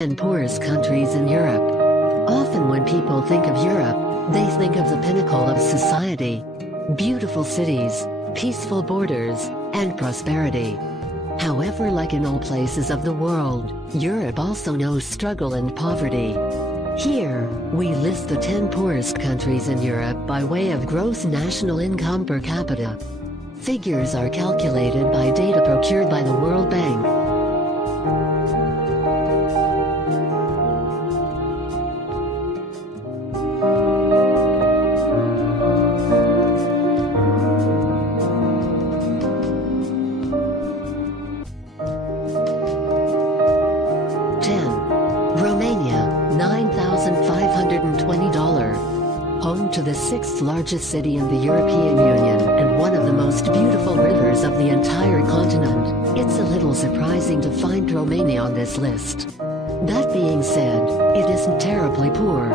and poorest countries in Europe. Often when people think of Europe, they think of the pinnacle of society. Beautiful cities, peaceful borders, and prosperity. However, like in all places of the world, Europe also knows struggle and poverty. Here, we list the 10 poorest countries in Europe by way of gross national income per capita. Figures are calculated by data procured by the World Bank. Romania, $9,520. Home to the 6th largest city in the European Union and one of the most beautiful rivers of the entire continent, it's a little surprising to find Romania on this list. That being said, it isn't terribly poor.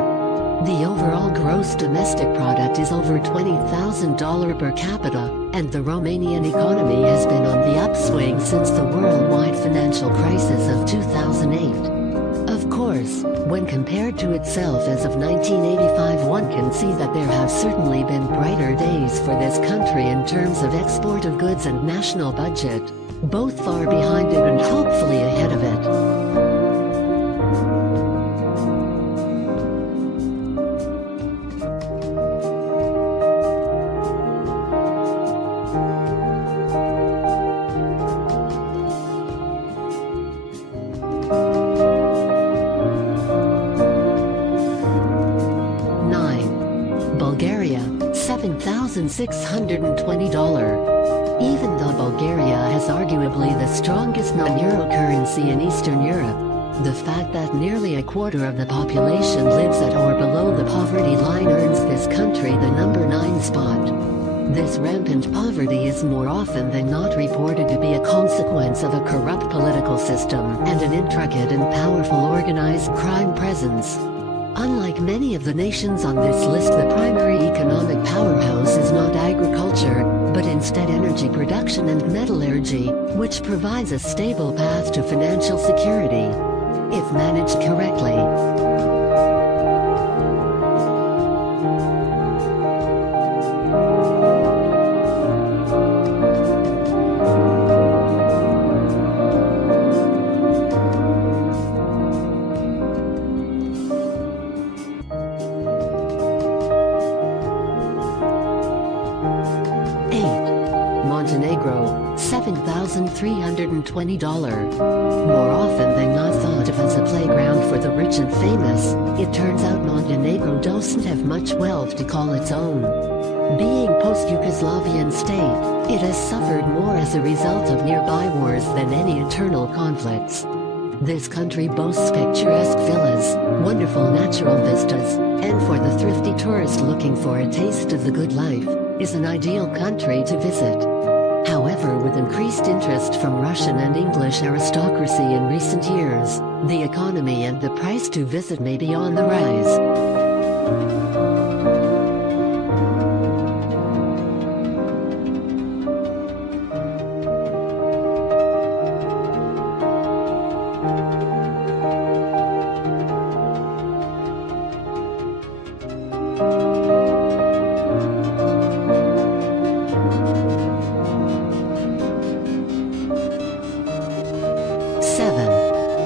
The overall gross domestic product is over $20,000 per capita, and the Romanian economy has been on the upswing since the worldwide financial crisis of 2008. Of course, when compared to itself as of 1985, one can see that there have certainly been brighter days for this country in terms of export of goods and national budget, both far behind it and hopefully ahead of it. Bulgaria, $7,620. Even though Bulgaria has arguably the strongest non-euro currency in Eastern Europe, the fact that nearly a quarter of the population lives at or below the poverty line earns this country the number 9 spot. This rampant poverty is more often than not reported to be a consequence of a corrupt political system and an intricate and powerful organized crime presence. Unlike many of the nations on this list, the primary economic powerhouse is not agriculture, but instead energy production and metallurgy, which provides a stable path to financial security, if managed correctly. Montenegro, $7,320. More often than not thought of as a playground for the rich and famous, it turns out Montenegro doesn't have much wealth to call its own. Being post-Yugoslavian state, it has suffered more as a result of nearby wars than any internal conflicts. This country boasts picturesque villas, wonderful natural vistas, and for the thrifty tourist looking for a taste of the good life, is an ideal country to visit. However, with increased interest from Russian and English aristocracy in recent years, the economy and the price to visit may be on the rise.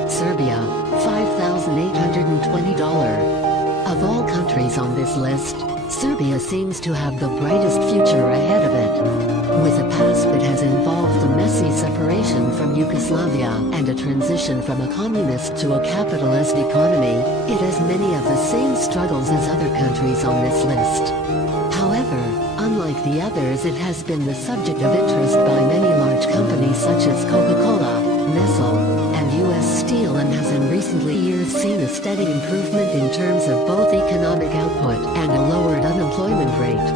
Serbia, $5,820. Of all countries on this list, Serbia seems to have the brightest future ahead of it. With a past that has involved the messy separation from Yugoslavia and a transition from a communist to a capitalist economy, it has many of the same struggles as other countries on this list. However, unlike the others, it has been the subject of interest by many large companies such as Coca-Cola, Nestle, and U.S. Steel, and has in recent years seen a steady improvement in terms of both economic output and a lowered unemployment rate.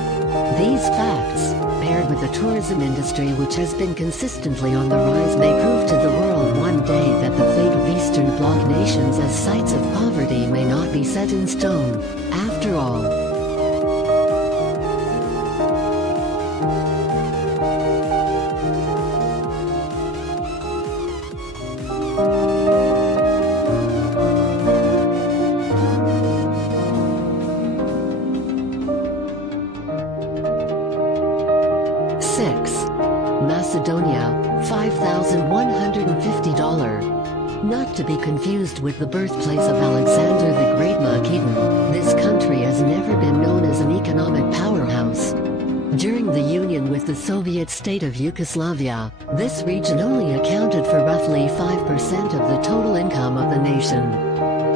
These facts, paired with the tourism industry which has been consistently on the rise, may prove to the world one day that the fate of Eastern Bloc nations as sites of poverty may not be set in stone, after all. be confused with the birthplace of Alexander the Great Macedon. This country has never been known as an economic powerhouse. During the union with the Soviet state of Yugoslavia, this region only accounted for roughly 5% of the total income of the nation.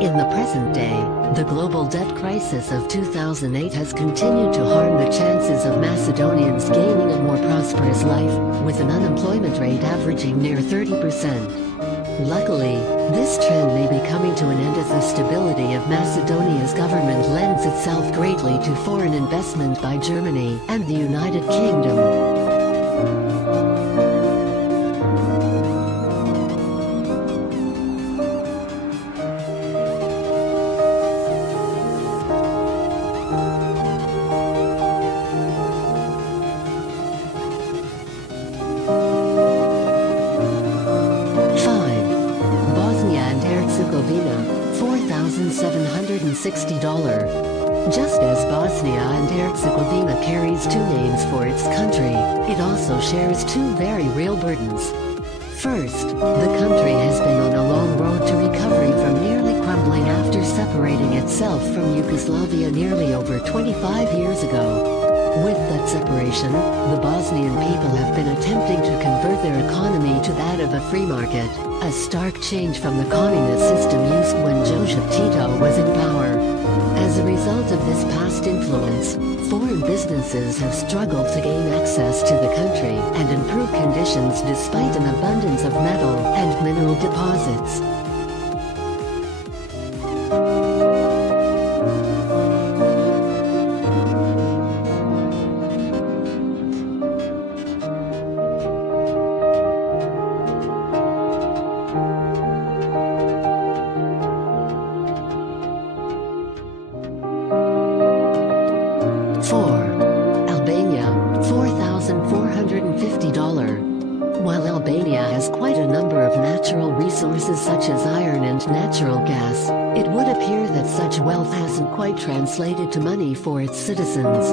In the present day, the global debt crisis of 2008 has continued to harm the chances of Macedonians gaining a more prosperous life, with an unemployment rate averaging near 30%. Luckily, this trend may be coming to an end as the stability of Macedonia's government lends itself greatly to foreign investment by Germany and the United Kingdom. $4,760. Just as Bosnia and Herzegovina carries two names for its country, it also shares two very real burdens. First, the country has been on a long road to recovery from nearly crumbling after separating itself from Yugoslavia nearly over 25 years ago. With that separation, the Bosnian people have been attempting to convert their economy to that of a free market, a stark change from the communist system used when Joseph Tito was in power. As a result of this past influence, foreign businesses have struggled to gain access to the country and improve conditions despite an abundance of metal and mineral deposits. Albania, $4,450. While Albania has quite a number of natural resources such as iron and natural gas, it would appear that such wealth hasn't quite translated to money for its citizens.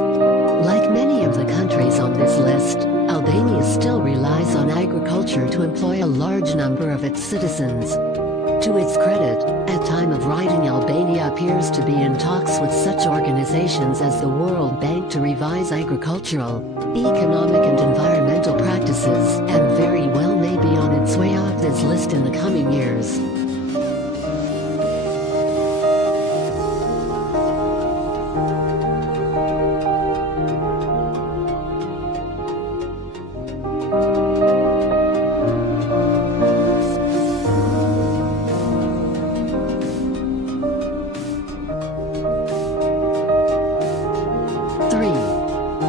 Like many of the countries on this list, Albania still relies on agriculture to employ a large number of its citizens. To its credit, at time of writing Albania appears to be in talks with such organizations as the World Bank to revise agricultural, economic and environmental practices, and very well may be on its way off this list in the coming years.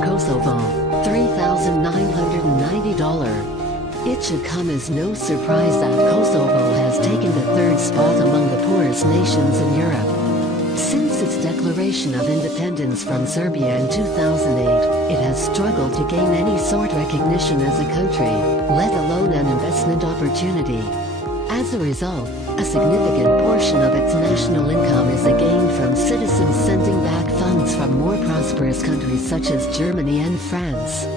Kosovo, $3,990. It should come as no surprise that Kosovo has taken the third spot among the poorest nations in Europe. Since its declaration of independence from Serbia in 2008, it has struggled to gain any sort of recognition as a country, let alone an investment opportunity. As a result, a significant portion of its national income is gained from citizens sending back funds from more prosperous countries such as Germany and France.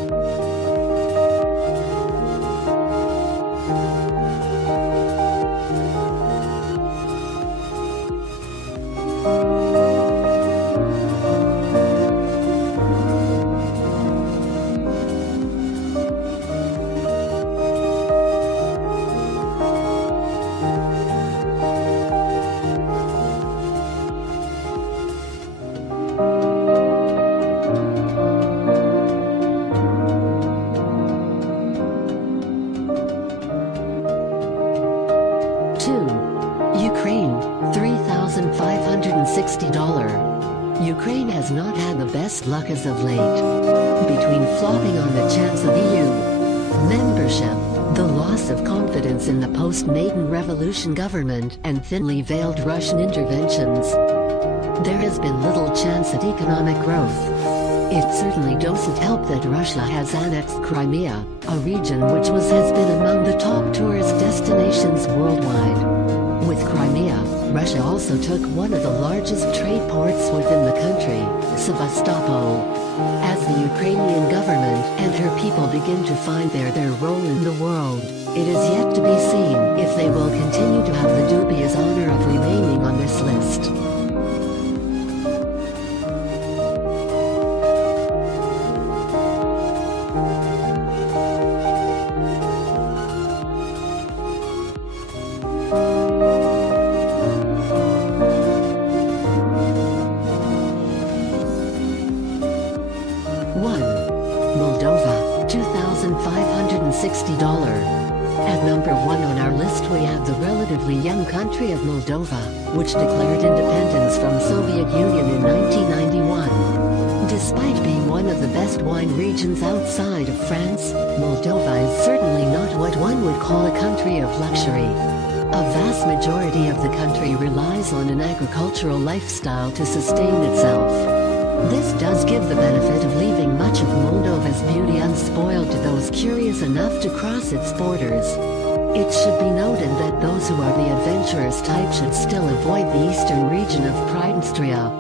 Ukraine, $3,560. Ukraine has not had the best luck as of late. Between flopping on the chance of EU membership, the loss of confidence in the post-Maidan Revolution government, and thinly veiled Russian interventions, there has been little chance at economic growth. It certainly doesn't help that Russia has annexed Crimea, a region which has been among the top tourist destinations worldwide. With Crimea, Russia also took one of the largest trade ports within the country, Sevastopol. As the Ukrainian government and her people begin to find their role in the world, It is yet to be seen if they will continue to have the dubious honor of remaining on this list. Moldova, $2,560. At number 1 on our list we have the relatively young country of Moldova, which declared independence from Soviet Union in 1991. Despite being one of the best wine regions outside of France, Moldova is certainly not what one would call a country of luxury. A vast majority of the country relies on an agricultural lifestyle to sustain itself. This does give the benefit of leaving much of Moldova's beauty unspoiled to those curious enough to cross its borders. It should be noted that those who are the adventurous type should still avoid the eastern region of Pridnestria.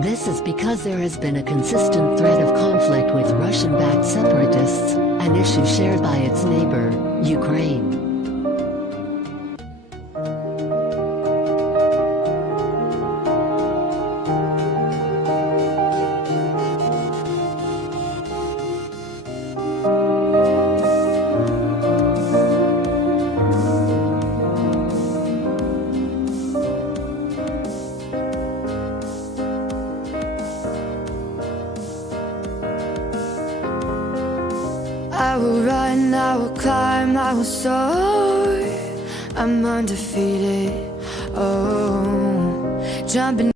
This is because there has been a consistent threat of conflict with Russian-backed separatists, an issue shared by its neighbor, Ukraine. I will run, I will climb, I will soar. I'm undefeated. Oh, jumping.